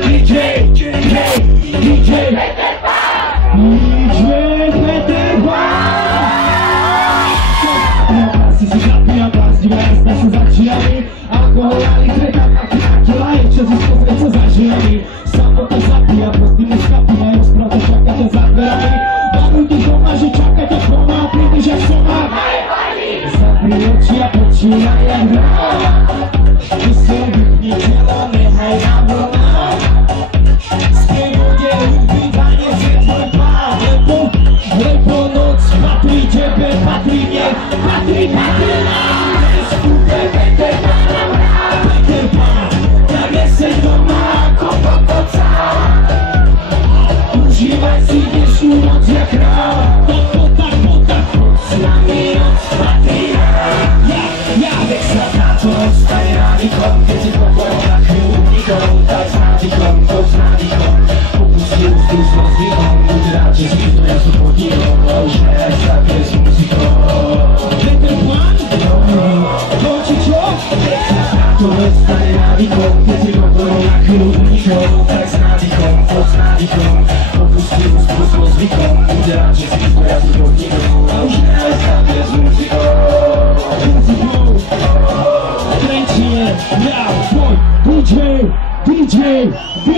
DJ Peter Zapija pas, dziwna się za drzwiami. Alkoholami, kryka na kwiacie, laje przez uspokój, co za drzwiami. Samo to zapija, prostymi skapijają, sprawdza czaka to za drzwiami. Mamy dużo marzy, czaka to koma, piękność jak soma. Zabiję ci, a podcina jak gra. Wszyscy wypnij zielony, hej, na wolna. Spiewonie, wydanie, zwykły pan. Lepo noc, Patry, ciebie, Patry, nie. Patry, Peter Pan, jak jesteś doma, koca. Używaj si, wiesz, noc jak ram. Tak, z nami noc, Patry. Jak to staje radiką, kiedy po polach równiką. Tak z radiką, to z radiką. Popustnie wzdłuż rozwiką, ludzie raczej zwiedzą jak supłodniką. Bo już nie zapie z muzyką. Peter Pan? To ci co? To staje radiką, kiedy po polach równiką. Tak z radiką, to z radiką. Popustnie wzdłuż rozwiką, ludzie raczej zwiedzą jak supłodniką. Bo już nie zapie z muzyką. Kręcie, ja, twój DJ